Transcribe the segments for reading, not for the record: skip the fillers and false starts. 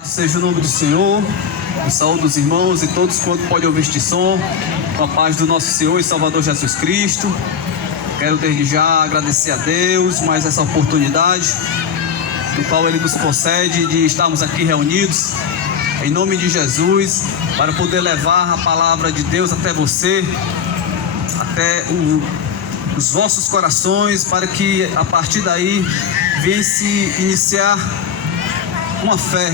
Seja o nome do Senhor, eu saúdo os irmãos e todos quanto podem ouvir este som, com a paz do nosso Senhor e Salvador Jesus Cristo. Quero desde já agradecer a Deus mais essa oportunidade, no qual Ele nos concede de estarmos aqui reunidos, em nome de Jesus, para poder levar a palavra de Deus até você, até os vossos corações, para que a partir daí venha se iniciar uma fé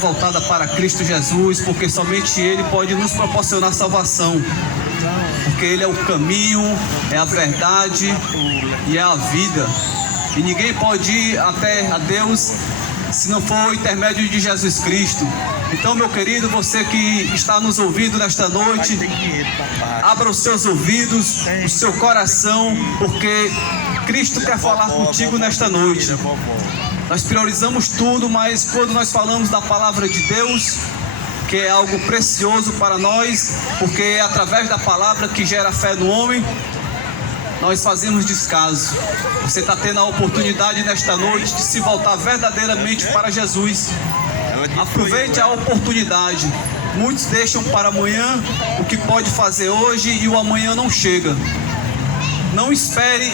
voltada para Cristo Jesus, porque somente Ele pode nos proporcionar salvação, porque Ele é o caminho, é a verdade e é a vida, e ninguém pode ir até a Deus se não for o intermédio de Jesus Cristo. Então, meu querido, você que está nos ouvindo nesta noite, abra os seus ouvidos, o seu coração, porque Cristo quer falar contigo nesta noite. Nós priorizamos tudo, mas quando nós falamos da palavra de Deus, que é algo precioso para nós, porque é através da palavra que gera fé no homem, nós fazemos descaso. Você está tendo a oportunidade nesta noite de se voltar verdadeiramente para Jesus. Aproveite a oportunidade. Muitos deixam para amanhã o que pode fazer hoje e o amanhã não chega. Não espere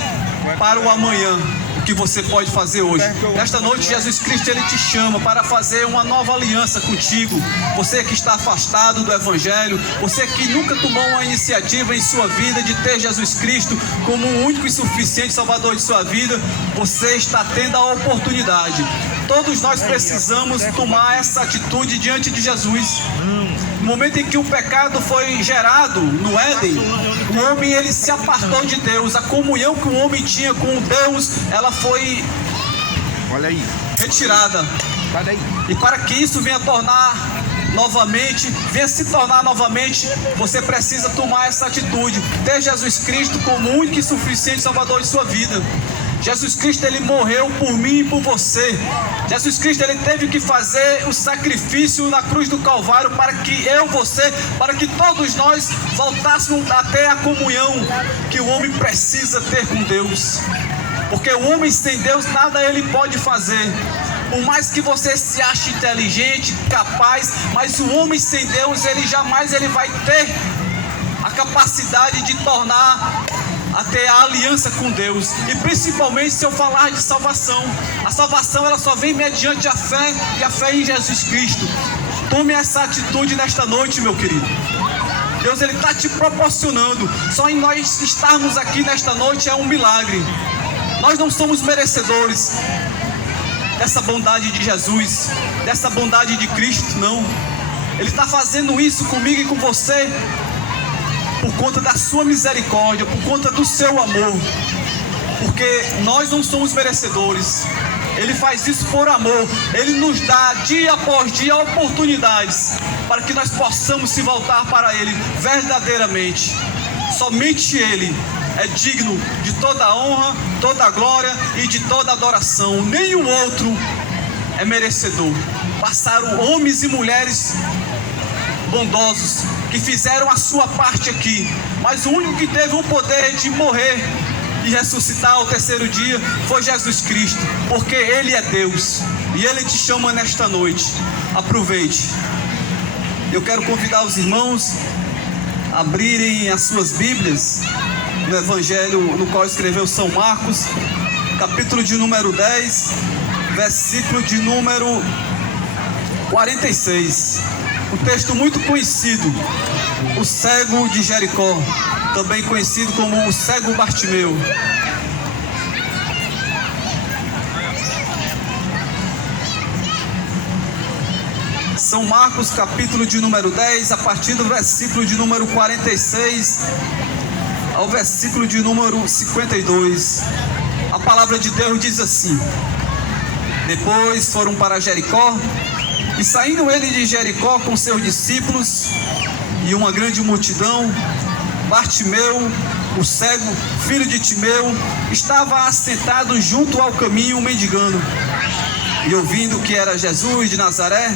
para o amanhã que você pode fazer hoje. Nesta noite, Jesus Cristo, Ele te chama para fazer uma nova aliança contigo. Você que está afastado do Evangelho, você que nunca tomou uma iniciativa em sua vida de ter Jesus Cristo como o único e suficiente Salvador de sua vida, você está tendo a oportunidade. Todos nós precisamos tomar essa atitude diante de Jesus. No momento em que o pecado foi gerado no Éden, o homem ele se apartou de Deus. A comunhão que o homem tinha com Deus, ela foi retirada. E para que isso venha se tornar novamente, você precisa tomar essa atitude. Ter Jesus Cristo como o único e suficiente Salvador de sua vida. Jesus Cristo, Ele morreu por mim e por você. Jesus Cristo, Ele teve que fazer o sacrifício na cruz do Calvário para que para que todos nós voltássemos até a comunhão que o homem precisa ter com Deus. Porque o homem sem Deus, nada ele pode fazer. Por mais que você se ache inteligente, capaz, mas o homem sem Deus, ele jamais vai ter a capacidade de tornar até a aliança com Deus. E principalmente se eu falar de salvação, a salvação ela só vem mediante a fé, e a fé em Jesus Cristo. Tome essa atitude nesta noite, meu querido. Deus ele está te proporcionando. Só em nós estarmos aqui nesta noite é um milagre. Nós não somos merecedores dessa bondade de Jesus, dessa bondade de Cristo, não. Ele está fazendo isso comigo e com você por conta da sua misericórdia, por conta do seu amor, porque nós não somos merecedores. Ele faz isso por amor. Ele nos dá dia após dia oportunidades para que nós possamos se voltar para Ele verdadeiramente. Somente Ele é digno de toda a honra, toda a glória e de toda a adoração. Nenhum outro é merecedor. Passaram homens e mulheres bondosos que fizeram a sua parte aqui, mas o único que teve o poder de morrer e ressuscitar ao terceiro dia foi Jesus Cristo, porque Ele é Deus e Ele te chama nesta noite. Aproveite. Eu quero convidar os irmãos a abrirem as suas Bíblias no Evangelho no qual escreveu São Marcos, capítulo de número 10, versículo de número 46. Um texto muito conhecido, o cego de Jericó, também conhecido como o cego Bartimeu. São Marcos, capítulo de número 10, a partir do versículo de número 46 ao versículo de número 52. A palavra de Deus diz assim: Depois foram para Jericó, e saindo ele de Jericó com seus discípulos e uma grande multidão, Bartimeu, o cego, filho de Timeu, estava assentado junto ao caminho mendigando. E ouvindo que era Jesus de Nazaré,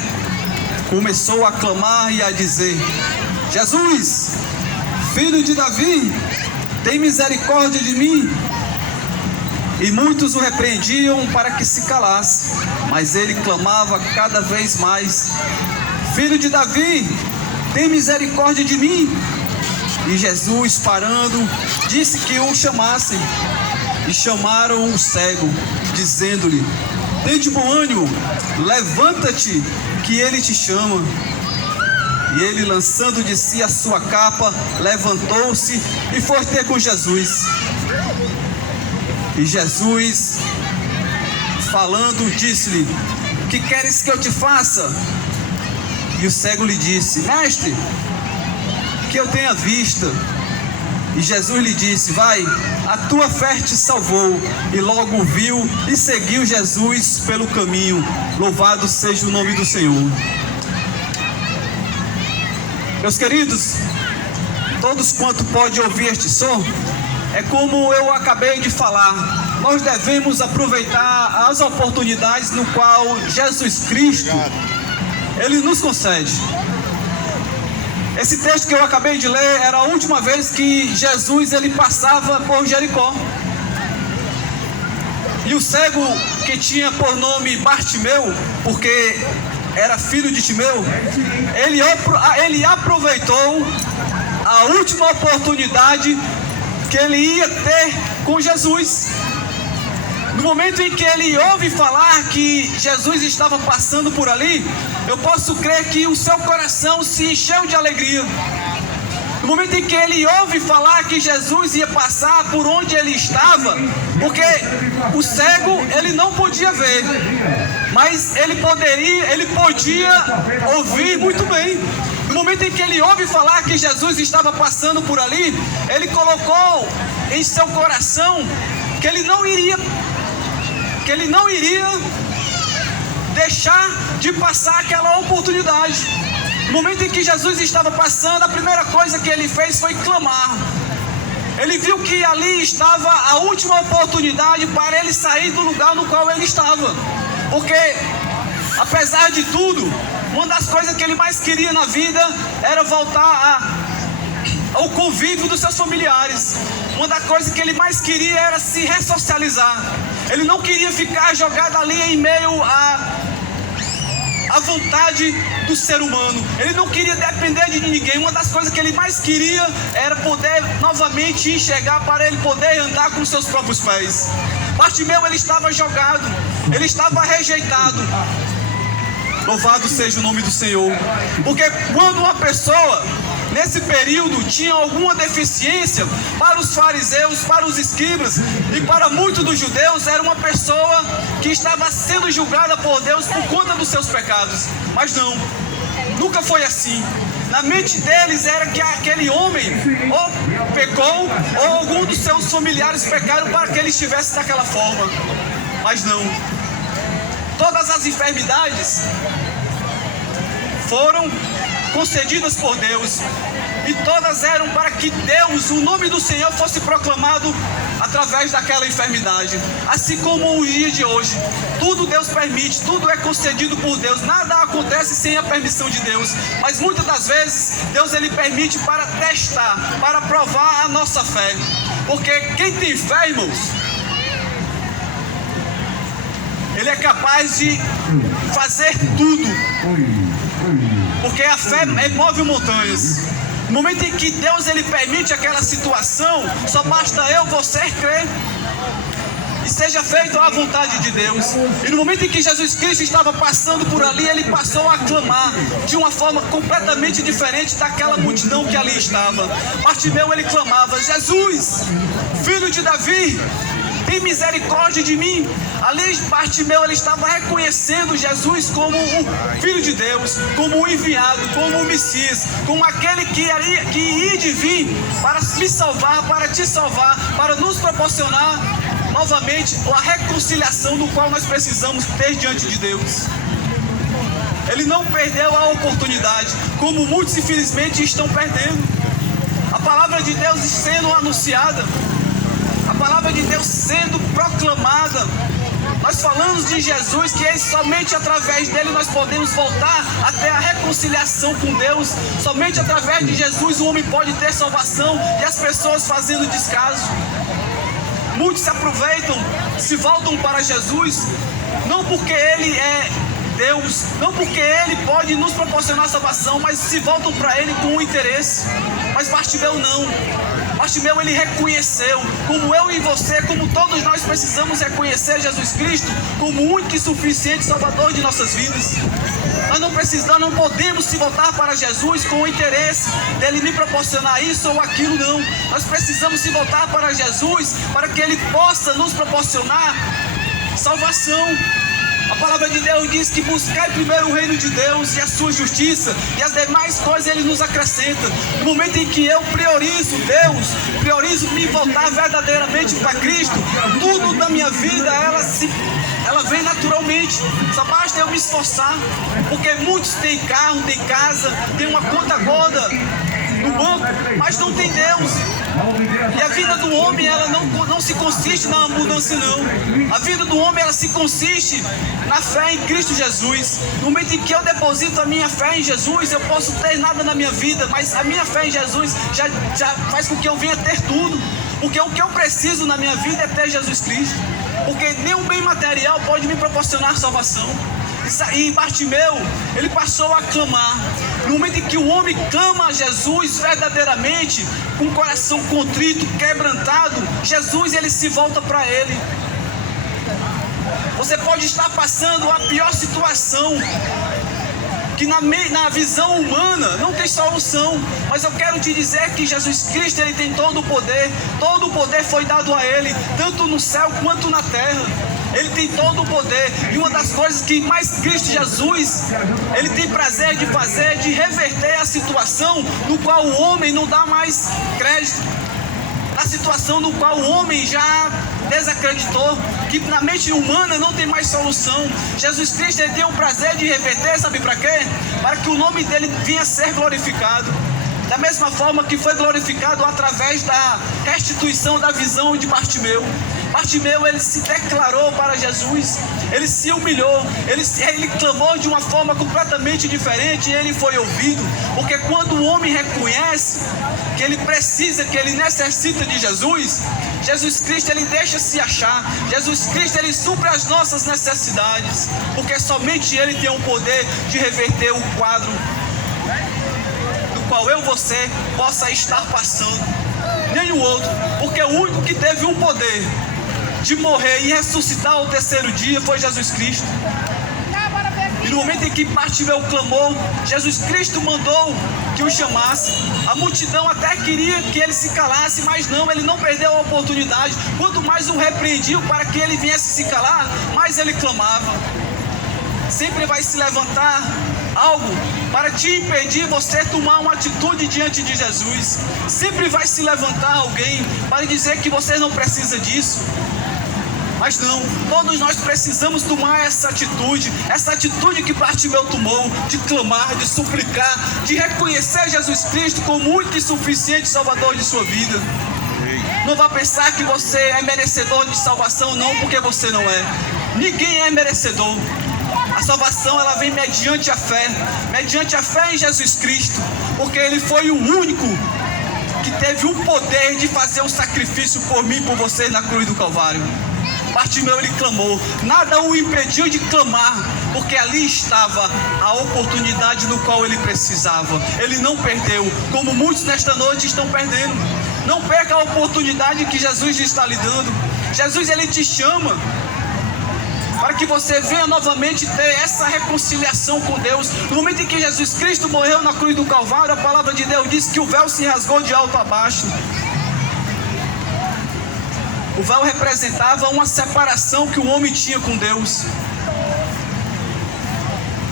começou a clamar e a dizer: Jesus, filho de Davi, tem misericórdia de mim. e muitos o repreendiam para que se calasse, mas ele clamava cada vez mais: Filho de Davi, tem misericórdia de mim. E Jesus, parando, disse que o chamassem. E chamaram o cego, dizendo-lhe: Tem de bom ânimo, levanta-te, que ele te chama. E ele, lançando de si a sua capa, levantou-se e foi ter com Jesus. E Jesus, falando, disse-lhe: Que queres que eu te faça? E o cego lhe disse: Mestre, que eu tenha vista. E Jesus lhe disse: Vai, a tua fé te salvou. E logo viu e seguiu Jesus pelo caminho. Louvado seja o nome do Senhor. Meus queridos, todos quanto pode ouvir este som, é como eu acabei de falar, nós devemos aproveitar as oportunidades no qual Jesus Cristo, Ele nos concede. Esse texto que eu acabei de ler era a última vez que Jesus ele passava por Jericó. E o cego, que tinha por nome Bartimeu, porque era filho de Timeu, ele aproveitou a última oportunidade que ele ia ter com Jesus. No momento em que ele ouve falar que Jesus estava passando por ali, eu posso crer que o seu coração se encheu de alegria. No momento em que ele ouve falar que Jesus ia passar por onde ele estava, porque o cego ele não podia ver, mas ele podia ouvir muito bem. No momento em que ele ouve falar que Jesus estava passando por ali, ele colocou em seu coração que ele não iria deixar de passar aquela oportunidade. No momento em que Jesus estava passando, a primeira coisa que ele fez foi clamar. Ele viu que ali estava a última oportunidade para ele sair do lugar no qual ele estava. Porque, apesar de tudo, uma das coisas que ele mais queria na vida era voltar ao convívio dos seus familiares. Uma das coisas que ele mais queria era se ressocializar. Ele não queria ficar jogado ali em meio à vontade do ser humano. Ele não queria depender de ninguém. Uma das coisas que ele mais queria era poder novamente enxergar, para ele poder andar com seus próprios pés. Bartimeu, ele estava jogado, ele estava rejeitado. Louvado seja o nome do Senhor. Porque quando uma pessoa nesse período tinha alguma deficiência, para os fariseus, para os escribas e para muitos dos judeus, era uma pessoa que estava sendo julgada por Deus por conta dos seus pecados. Mas não, nunca foi assim. Na mente deles era que aquele homem ou pecou, ou algum dos seus familiares pecaram para que ele estivesse daquela forma. Mas não, todas as enfermidades foram concedidas por Deus, e todas eram para que Deus, o nome do Senhor, fosse proclamado através daquela enfermidade. Assim como o dia de hoje, tudo Deus permite, tudo é concedido por Deus, nada acontece sem a permissão de Deus, mas muitas das vezes Deus ele permite para testar, para provar a nossa fé. Porque quem tem fé, irmãos, ele é capaz de fazer tudo, porque a fé move montanhas. No momento em que Deus ele permite aquela situação, só basta você crer e seja feita a vontade de Deus. E no momento em que Jesus Cristo estava passando por ali, ele passou a clamar de uma forma completamente diferente daquela multidão que ali estava. Bartimeu ele clamava: Jesus, filho de Davi, tem misericórdia de mim. Ali Bartimeu ele estava reconhecendo Jesus como o Filho de Deus, como o enviado, como o Messias, como aquele que ia de vir para me salvar, para te salvar, para nos proporcionar novamente a reconciliação do qual nós precisamos ter diante de Deus. Ele não perdeu a oportunidade, como muitos infelizmente estão perdendo. A palavra de Deus sendo anunciada, a palavra de Deus sendo proclamada. Nós falamos de Jesus, que somente através dele nós podemos voltar até a reconciliação com Deus. Somente através de Jesus o homem pode ter salvação, e as pessoas fazendo descaso. Muitos se aproveitam, se voltam para Jesus, não porque Ele é Deus, não porque Ele pode nos proporcionar salvação, mas se voltam para Ele com um interesse. Mas Bartimeu não. Bartimeu, ele reconheceu, como eu e você, como todos nós precisamos reconhecer Jesus Cristo como o único e suficiente Salvador de nossas vidas. Nós não podemos se voltar para Jesus com o interesse dele me proporcionar isso ou aquilo, não. Nós precisamos se voltar para Jesus para que Ele possa nos proporcionar salvação. A palavra de Deus diz que buscai primeiro o reino de Deus e a sua justiça, e as demais coisas Ele nos acrescenta. No momento em que eu priorizo Deus, priorizo me voltar verdadeiramente para Cristo, tudo da minha vida ela vem naturalmente. Só basta eu me esforçar, porque muitos têm carro, têm casa, têm uma conta gorda no banco, mas não tem Deus. E a vida do homem, ela não se consiste na abundância, não. A vida do homem, ela se consiste na fé em Cristo Jesus. No momento em que eu deposito a minha fé em Jesus, eu posso ter nada na minha vida, mas a minha fé em Jesus já faz com que eu venha ter tudo. Porque o que eu preciso na minha vida é ter Jesus Cristo. Porque nenhum bem material pode me proporcionar salvação. E Bartimeu, ele passou a clamar. No momento em que o homem clama a Jesus verdadeiramente, com o coração contrito, quebrantado, Jesus, ele se volta para ele. Você pode estar passando a pior situação, que na visão humana não tem solução, mas eu quero te dizer que Jesus Cristo, ele tem todo o poder foi dado a ele, tanto no céu quanto na terra. Ele tem todo o poder, e uma das coisas que mais Cristo Jesus, ele tem prazer de fazer, é de reverter a situação no qual o homem não dá mais crédito, a situação no qual o homem já desacreditou, que na mente humana não tem mais solução. Jesus Cristo, ele tem o prazer de reverter, sabe para quê? Para que o nome dele venha a ser glorificado. Da mesma forma que foi glorificado através da restituição da visão de Bartimeu. Bartimeu, ele se declarou para Jesus, ele se humilhou, ele clamou de uma forma completamente diferente, e ele foi ouvido. Porque quando o homem reconhece que ele precisa, que ele necessita de Jesus, Jesus Cristo, ele deixa se achar. Jesus Cristo, ele supre as nossas necessidades, porque somente ele tem o poder de reverter o quadro do qual eu e você possa estar passando, nem o outro. Porque o único que teve um poder de morrer e ressuscitar ao terceiro dia foi Jesus Cristo. E no momento em que Bartimeu clamou, Jesus Cristo mandou que o chamasse. A multidão até queria que ele se calasse, mas não, ele não perdeu a oportunidade. Quanto mais o repreendiam para que ele viesse se calar, mais ele clamava. Sempre vai se levantar algo para te impedir você tomar uma atitude diante de Jesus. Sempre vai se levantar alguém para dizer que você não precisa disso. Mas não, todos nós precisamos tomar essa atitude que Bartimeu tomou, de clamar, de suplicar, de reconhecer Jesus Cristo como único e suficiente Salvador de sua vida. Não vá pensar que você é merecedor de salvação, não, porque você não é. Ninguém é merecedor. A salvação, ela vem mediante a fé em Jesus Cristo, porque Ele foi o único que teve o poder de fazer o sacrifício por mim e por você na cruz do Calvário. Bartimeu, ele clamou, nada o impediu de clamar, porque ali estava a oportunidade no qual ele precisava. Ele não perdeu, como muitos nesta noite estão perdendo. Não perca a oportunidade que Jesus está lhe dando. Jesus, ele te chama para que você venha novamente ter essa reconciliação com Deus. No momento em que Jesus Cristo morreu na cruz do Calvário, a palavra de Deus diz que o véu se rasgou de alto a baixo. O véu representava uma separação que o homem tinha com Deus.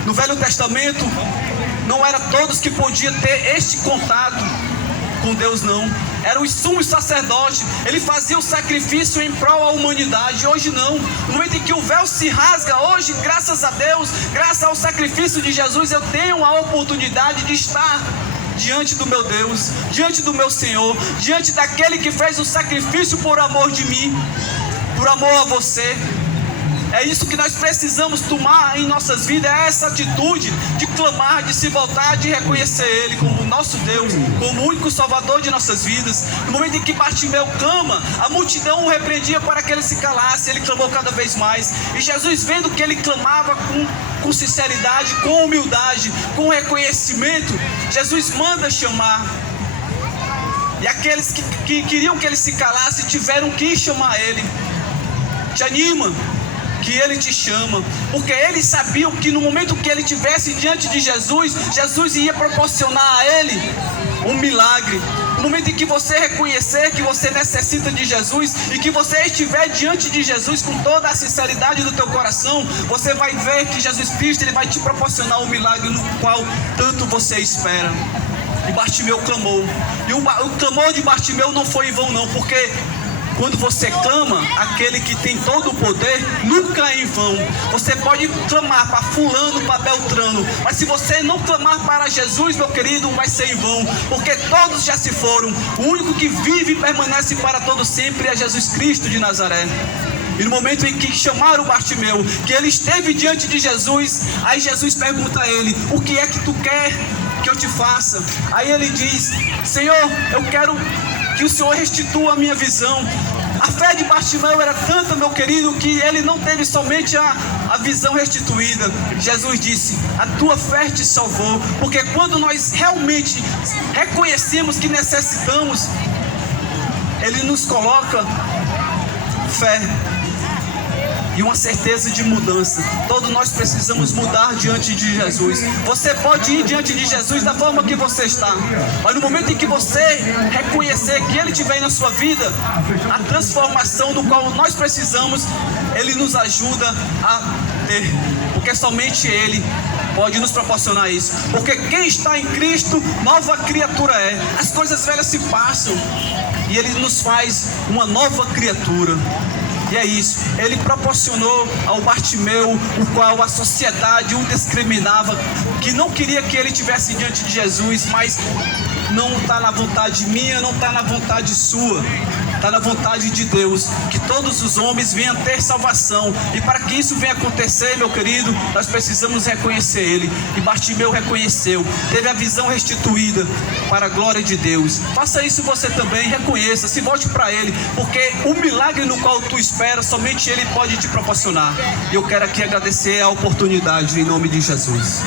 No Velho Testamento, não era todos que podiam ter este contato com Deus, não. Era o sumo sacerdote, ele fazia o sacrifício em prol da humanidade. Hoje não. No momento em que o véu se rasga, hoje, graças a Deus, graças ao sacrifício de Jesus, eu tenho a oportunidade de estar diante do meu Deus, diante do meu Senhor, diante daquele que fez o sacrifício por amor de mim, por amor a você. É isso que nós precisamos tomar em nossas vidas, é essa atitude de clamar, de se voltar, de reconhecer Ele como nosso Deus, como o único Salvador de nossas vidas. No momento em que Bartimeu clama, a multidão o repreendia para que ele se calasse. Ele clamou cada vez mais, e Jesus, vendo que ele clamava com sinceridade, com humildade, com reconhecimento, Jesus manda chamar. E aqueles que queriam que ele se calasse tiveram que chamar ele. Te anima que ele te chama, porque eles sabiam que no momento que ele estivesse diante de Jesus, Jesus ia proporcionar a ele um milagre. No momento em que você reconhecer que você necessita de Jesus e que você estiver diante de Jesus com toda a sinceridade do teu coração, você vai ver que Jesus Cristo, ele vai te proporcionar um milagre no qual tanto você espera. E Bartimeu clamou, e o clamor de Bartimeu não foi em vão não, porque quando você clama, aquele que tem todo o poder, nunca é em vão. Você pode clamar para fulano, para Beltrano, mas se você não clamar para Jesus, meu querido, vai ser em vão, porque todos já se foram. O único que vive e permanece para todo sempre é Jesus Cristo de Nazaré. E no momento em que chamaram Bartimeu, que ele esteve diante de Jesus, aí Jesus pergunta a ele: o que é que tu quer que eu te faça? Aí ele diz: Senhor, eu quero que o Senhor restitua a minha visão. A fé de Bartimeu era tanta, meu querido, que ele não teve somente a visão restituída. Jesus disse: a tua fé te salvou. Porque quando nós realmente reconhecemos que necessitamos, Ele nos coloca fé e uma certeza de mudança. Todos nós precisamos mudar diante de Jesus. Você pode ir diante de Jesus da forma que você está, mas no momento em que você reconhecer que Ele estiver na sua vida, a transformação do qual nós precisamos, Ele nos ajuda a ter, porque somente Ele pode nos proporcionar isso. Porque quem está em Cristo, nova criatura é. As coisas velhas se passam e Ele nos faz uma nova criatura. E é isso, Ele proporcionou ao Bartimeu, o qual a sociedade o discriminava, que não queria que ele estivesse diante de Jesus, mas não está na vontade minha, não está na vontade sua, está na vontade de Deus, que todos os homens venham ter salvação. E para que isso venha acontecer, meu querido, nós precisamos reconhecer Ele. E Bartimeu reconheceu, teve a visão restituída para a glória de Deus. Faça isso você também, reconheça, se volte para Ele, porque o milagre no qual tu esperas, somente Ele pode te proporcionar. E eu quero aqui agradecer a oportunidade em nome de Jesus.